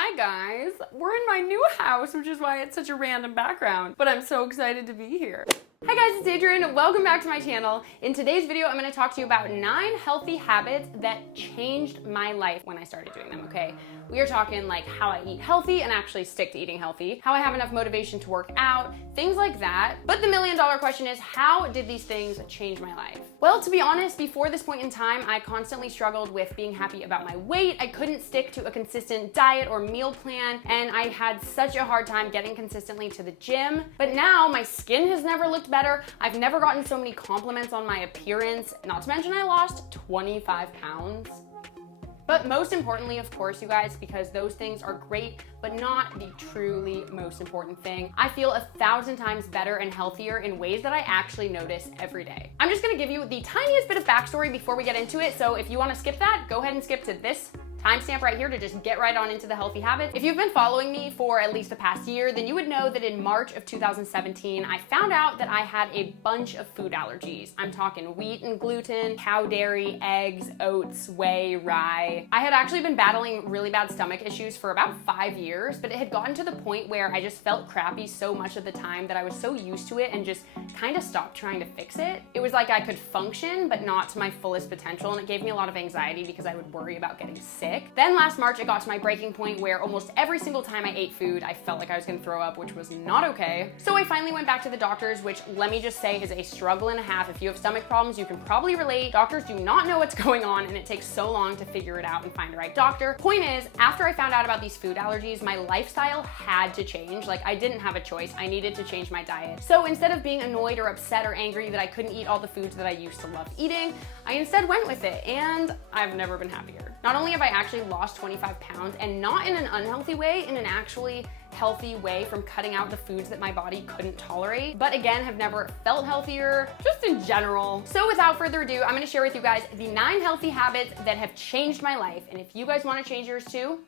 Hi guys, we're in my new house, which is why it's such a random background, but I'm so excited to be here. Hi guys, it's Adrienne. Welcome back to my channel. In today's video, I'm going to talk to you about 9 healthy habits that changed my life when I started doing them, okay? We are talking like how I eat healthy and actually stick to eating healthy, how I have enough motivation to work out, things like that. But the million-dollar question is, how did these things change my life? Well, to be honest, before this point in time, I constantly struggled with being happy about my weight. I couldn't stick to a consistent diet or meal plan, and I had such a hard time getting consistently to the gym. But now my skin has never looked better. I've never gotten so many compliments on my appearance, not to mention I lost 25 pounds. But most importantly, of course, you guys, because those things are great, but not the truly most important thing, I feel 1,000 times better and healthier in ways that I actually notice every day. I'm just gonna give you the tiniest bit of backstory before we get into it, so if you wanna skip that, go ahead and skip to this timestamp right here to just get right on into the healthy habits. If you've been following me for at least the past year, then you would know that in March of 2017, I found out that I had a bunch of food allergies. I'm talking wheat and gluten, cow dairy, eggs, oats, whey, rye. I had actually been battling really bad stomach issues for about 5 years, but it had gotten to the point where I just felt crappy so much of the time that I was so used to it and just kind of stopped trying to fix it. It was like I could function, but not to my fullest potential, and it gave me a lot of anxiety because I would worry about getting sick. Then last March, it got to my breaking point where almost every single time I ate food, I felt like I was gonna throw up, which was not okay. So I finally went back to the doctors, which let me just say is a struggle and a half. If you have stomach problems, you can probably relate. Doctors do not know what's going on, and it takes so long to figure it out and find the right doctor. Point is, after I found out about these food allergies, my lifestyle had to change. Like, I didn't have a choice. I needed to change my diet. So instead of being annoyed or upset or angry that I couldn't eat all the foods that I used to love eating, I instead went with it, and I've never been happier. Not only have I actually lost 25 pounds, and not in an unhealthy way, in an actually healthy way from cutting out the foods that my body couldn't tolerate, but again, have never felt healthier, just in general. So without further ado, I'm gonna share with you guys the 9 healthy habits that have changed my life, and if you guys wanna change yours too,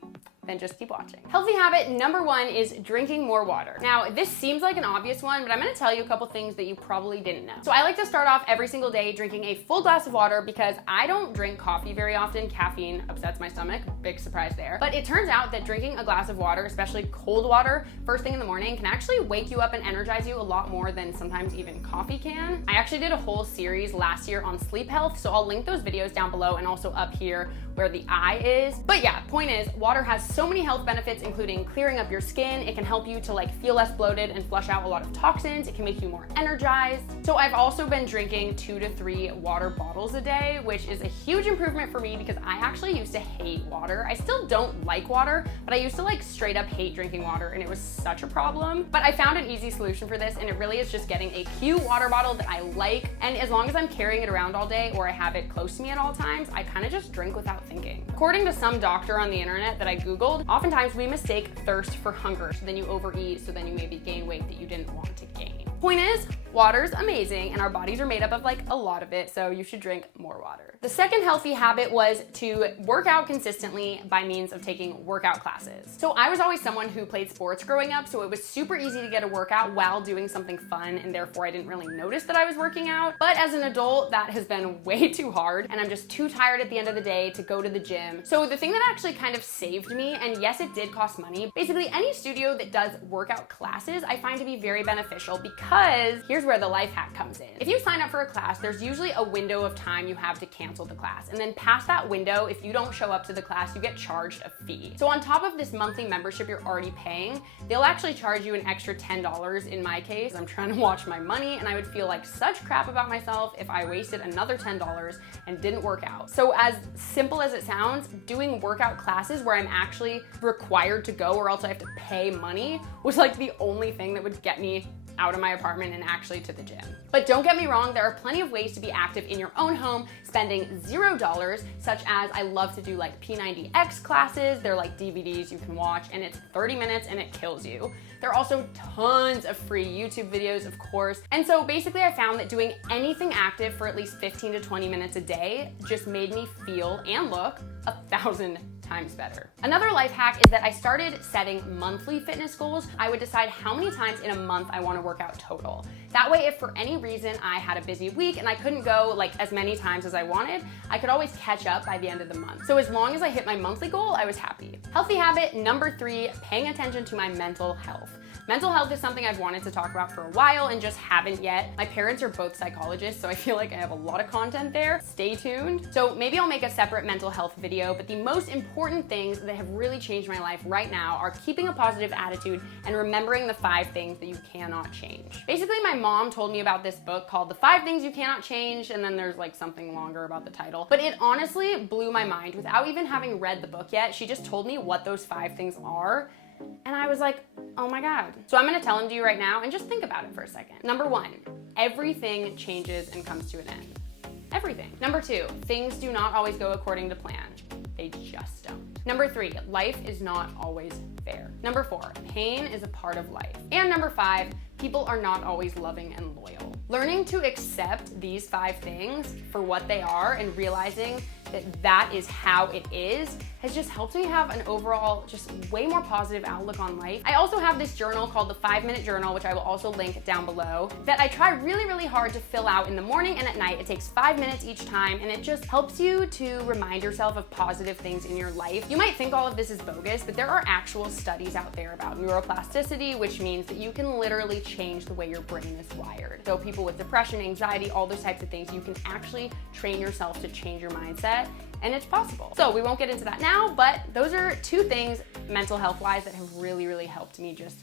then just keep watching. Healthy habit number 1 is drinking more water. Now, this seems like an obvious one, but I'm gonna tell you a couple things that you probably didn't know. So I like to start off every single day drinking a full glass of water because I don't drink coffee very often. Caffeine upsets my stomach, big surprise there. But it turns out that drinking a glass of water, especially cold water, first thing in the morning can actually wake you up and energize you a lot more than sometimes even coffee can. I actually did a whole series last year on sleep health, so I'll link those videos down below and also up here where the eye is. But yeah, point is, water has so many health benefits, including clearing up your skin. It can help you to like feel less bloated and flush out a lot of toxins. It can make you more energized. So I've also been drinking 2 to 3 water bottles a day, which is a huge improvement for me because I actually used to hate water. I still don't like water, but I used to like straight up hate drinking water, and it was such a problem. But I found an easy solution for this, and it really is just getting a cute water bottle that I like. And as long as I'm carrying it around all day or I have it close to me at all times, I kind of just drink without thinking. According to some doctor on the internet that I Googled, oftentimes we mistake thirst for hunger. So then you overeat, so then you maybe gain weight that you didn't want to gain. Point is, water's amazing, and our bodies are made up of like a lot of it, so you should drink more water. The second healthy habit was to work out consistently by means of taking workout classes. So I was always someone who played sports growing up, so it was super easy to get a workout while doing something fun, and therefore I didn't really notice that I was working out. But as an adult, that has been way too hard, and I'm just too tired at the end of the day to go to the gym. So the thing that actually kind of saved me, and yes, it did cost money, basically any studio that does workout classes I find to be very beneficial because here's where the life hack comes in. If you sign up for a class, there's usually a window of time you have to cancel the class. And then past that window, if you don't show up to the class, you get charged a fee. So on top of this monthly membership you're already paying, they'll actually charge you an extra $10 in my case. I'm trying to watch my money, and I would feel like such crap about myself if I wasted another $10 and didn't work out. So as simple as it sounds, doing workout classes where I'm actually required to go or else I have to pay money was like the only thing that would get me out of my apartment and actually to the gym. But don't get me wrong, there are plenty of ways to be active in your own home spending $0, such as I love to do like P90X classes. They're like DVDs you can watch, and it's 30 minutes and it kills you. There are also tons of free YouTube videos, of course. And so basically I found that doing anything active for at least 15 to 20 minutes a day just made me feel and look 1,000 times better. Another life hack is that I started setting monthly fitness goals. I would decide how many times in a month I want to work out total. That way, if for any reason I had a busy week and I couldn't go like as many times as I wanted, I could always catch up by the end of the month. So as long as I hit my monthly goal, I was happy. Healthy habit number 3, paying attention to my mental health. Mental health is something I've wanted to talk about for a while and just haven't yet. My parents are both psychologists, so I feel like I have a lot of content there. Stay tuned. So maybe I'll make a separate mental health video, but the most important things that have really changed my life right now are keeping a positive attitude and remembering the 5 things that you cannot change. Basically, my mom told me about this book called The 5 Things You Cannot Change, and then there's like something longer about the title. But it honestly blew my mind. Without even having read the book yet, she just told me what those 5 things are. And I was like, oh my God. So I'm gonna tell them to you right now and just think about it for a second. Number 1, everything changes and comes to an end. Everything. Number 2, things do not always go according to plan. They just don't. Number 3, life is not always fair. Number 4, pain is a part of life. And number 5, people are not always loving and loyal. Learning to accept these 5 things for what they are and realizing that that is how it is has just helped me have an overall just way more positive outlook on life. I also have this journal called the 5-Minute Journal, which I will also link down below, that I try really, really hard to fill out in the morning and at night. It takes 5 minutes each time, and it just helps you to remind yourself of positive things in your life. You might think all of this is bogus, but there are actual studies out there about neuroplasticity, which means that you can literally change the way your brain is wired. So people with depression, anxiety, all those types of things, you can actually train yourself to change your mindset, and it's possible. So we won't get into that now, but those are 2 things mental health wise that have really, really helped me just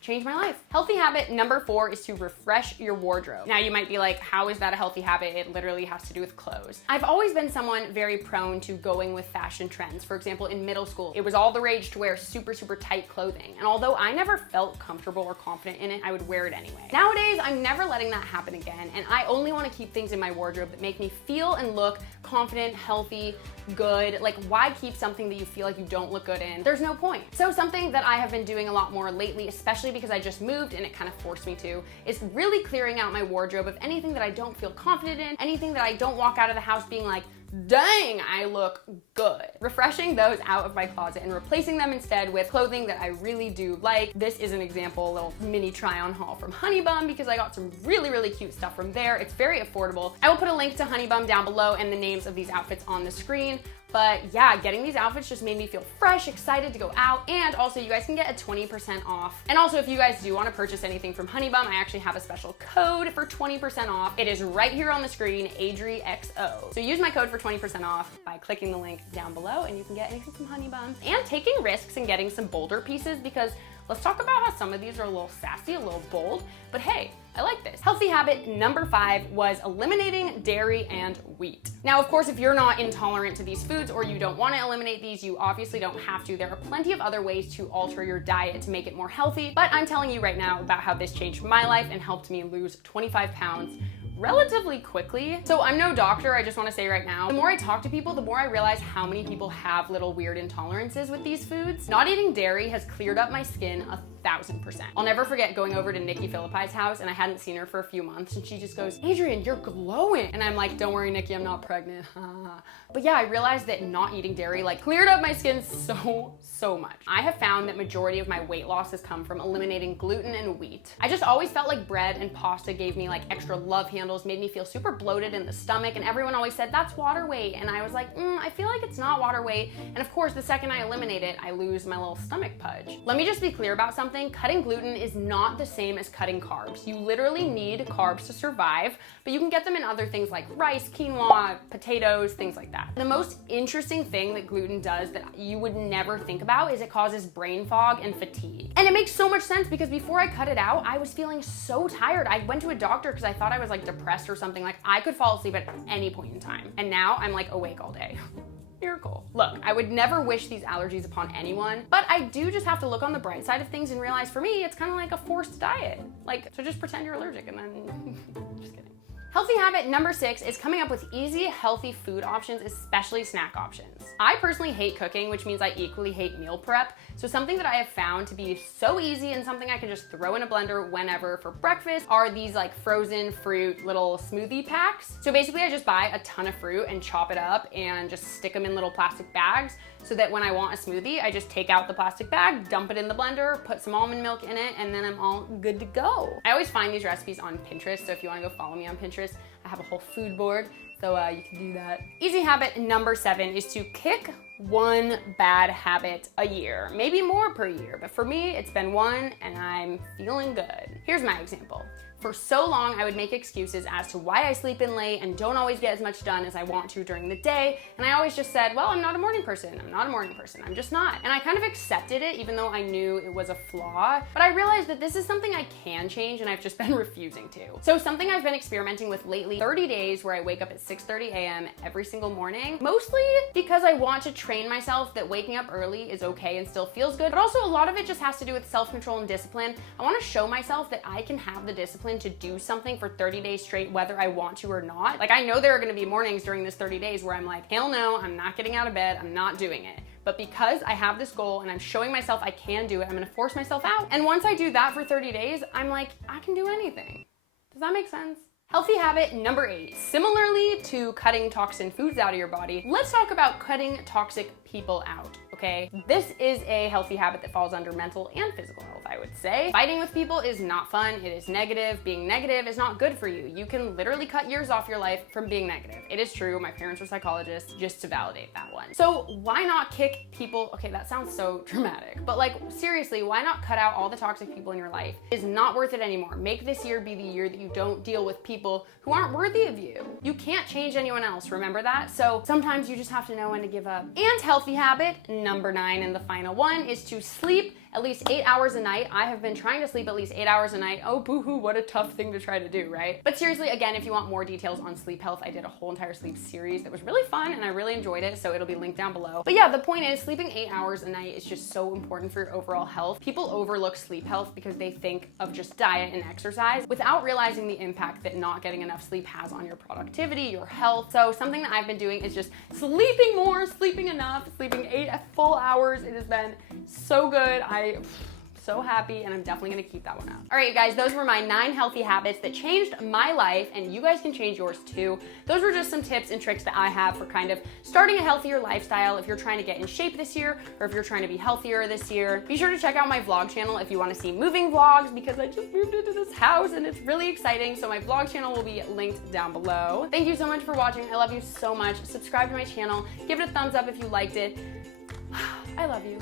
change my life. Healthy habit number 4 is to refresh your wardrobe. Now you might be like, how is that a healthy habit? It literally has to do with clothes. I've always been someone very prone to going with fashion trends. For example, in middle school, it was all the rage to wear super, super tight clothing. And although I never felt comfortable or confident in it, I would wear it anyway. Nowadays, I'm never letting that happen again. And I only want to keep things in my wardrobe that make me feel and look confident, healthy, good. Like, why keep something that you feel like you don't look good in? There's no point. So something that I have been doing a lot more lately, especially because I just moved and it kind of forced me to, is really clearing out my wardrobe of anything that I don't feel confident in, anything that I don't walk out of the house being like, dang, I look good. Refreshing those out of my closet and replacing them instead with clothing that I really do like. This is an example, a little mini try-on haul from Honeybum because I got some really, really cute stuff from there. It's very affordable. I will put a link to Honeybum down below and the names of these outfits on the screen. But yeah, getting these outfits just made me feel fresh, excited to go out, and also you guys can get a 20% off. And also if you guys do want to purchase anything from Honeybum, I actually have a special code for 20% off. It is right here on the screen, AdriXO. So use my code for 20% off by clicking the link down below and you can get anything from Honeybum. And taking risks and getting some bolder pieces, because let's talk about how some of these are a little sassy, a little bold, but hey, I like this. Healthy habit number 5 was eliminating dairy and wheat. Now, of course, if you're not intolerant to these foods or you don't want to eliminate these, you obviously don't have to. There are plenty of other ways to alter your diet to make it more healthy, but I'm telling you right now about how this changed my life and helped me lose 25 pounds relatively quickly. So I'm no doctor, I just want to say right now, the more I talk to people, the more I realize how many people have little weird intolerances with these foods. Not eating dairy has cleared up my skin 1000%. I'll never forget going over to Nikki Phillippi's house, and I hadn't seen her for a few months, and she just goes, Adrienne, you're glowing. And I'm like, don't worry, Nikki, I'm not pregnant. But yeah, I realized that not eating dairy like cleared up my skin so much. I have found that majority of my weight loss has come from eliminating gluten and wheat. I just always felt like bread and pasta gave me like extra love handles, made me feel super bloated in the stomach, and everyone always said that's water weight. And I was like, I feel like it's not water weight. And of course, the second I eliminate it, I lose my little stomach pudge. Let me just be clear about something. Cutting gluten is not the same as cutting carbs. You literally need carbs to survive, but you can get them in other things like rice, quinoa, potatoes, things like that. The most interesting thing that gluten does that you would never think about is it causes brain fog and fatigue. And it makes so much sense because before I cut it out, I was feeling so tired. I went to a doctor because I thought I was like depressed or something. Like I could fall asleep at any point in time. And now I'm like awake all day. Miracle. Look, I would never wish these allergies upon anyone, but I do just have to look on the bright side of things and realize for me, it's kind of like a forced diet. Like, so just pretend you're allergic and then, just kidding. Healthy habit number 6 is coming up with easy, healthy food options, especially snack options. I personally hate cooking, which means I equally hate meal prep. So something that I have found to be so easy and something I can just throw in a blender whenever for breakfast are these like frozen fruit little smoothie packs. So basically I just buy a ton of fruit and chop it up and just stick them in little plastic bags. so that when I want a smoothie, I just take out the plastic bag, dump it in the blender, put some almond milk in it, and then I'm all good to go. I always find these recipes on Pinterest, so if you wanna go follow me on Pinterest, I have a whole food board, so you can do that. Easy habit number 7 is to kick one bad habit a year, maybe more per year, but for me, it's been one and I'm feeling good. Here's my example. For so long, I would make excuses as to why I sleep in late and don't always get as much done as I want to during the day. And I always just said, well, I'm not a morning person. I'm not a morning person. I'm just not. And I kind of accepted it, even though I knew it was a flaw. But I realized that this is something I can change and I've just been refusing to. So something I've been experimenting with lately, 30 days where I wake up at 6:30 a.m. every single morning, mostly because I want to train myself that waking up early is okay and still feels good. But also a lot of it just has to do with self-control and discipline. I want to show myself that I can have the discipline to do something for 30 days straight, whether I want to or not. Like, I know there are gonna be mornings during this 30 days where I'm like, hell no, I'm not getting out of bed, I'm not doing it. But because I have this goal and I'm showing myself I can do it, I'm gonna force myself out. And once I do that for 30 days, I'm like, I can do anything. Does that make sense? Healthy habit number 8. Similarly to cutting toxin foods out of your body, let's talk about cutting toxic people out, okay? This is a healthy habit that falls under mental and physical health, I would say. Fighting with people is not fun, it is negative. Being negative is not good for you. You can literally cut years off your life from being negative. It is true, my parents were psychologists, just to validate that one. So why not kick people, okay, that sounds so dramatic, but like, seriously, why not cut out all the toxic people in your life? It is not worth it anymore. Make this year be the year that you don't deal with people who aren't worthy of you. You can't change anyone else, remember that? So sometimes you just have to know when to give up. And healthy habit number 9, and the final one, is to sleep at least 8 hours a night. I have been trying to sleep at least 8 hours a night. Oh, boo-hoo, what a tough thing to try to do, right? But seriously, again, if you want more details on sleep health, I did a whole entire sleep series that was really fun and I really enjoyed it, so it'll be linked down below. But yeah, the point is, sleeping 8 hours a night is just so important for your overall health. People overlook sleep health because they think of just diet and exercise without realizing the impact that not getting enough sleep has on your productivity, your health. So something that I've been doing is just sleeping more, sleeping enough, sleeping 8 full hours. It has been so good. So happy, and I'm definitely gonna keep that one up. All right, you guys, those were my 9 healthy habits that changed my life, and you guys can change yours too. Those were just some tips and tricks that I have for kind of starting a healthier lifestyle if you're trying to get in shape this year, or if you're trying to be healthier this year. Be sure to check out my vlog channel if you wanna see moving vlogs, because I just moved into this house and it's really exciting, so my vlog channel will be linked down below. Thank you so much for watching. I love you so much. Subscribe to my channel. Give it a thumbs up if you liked it. I love you.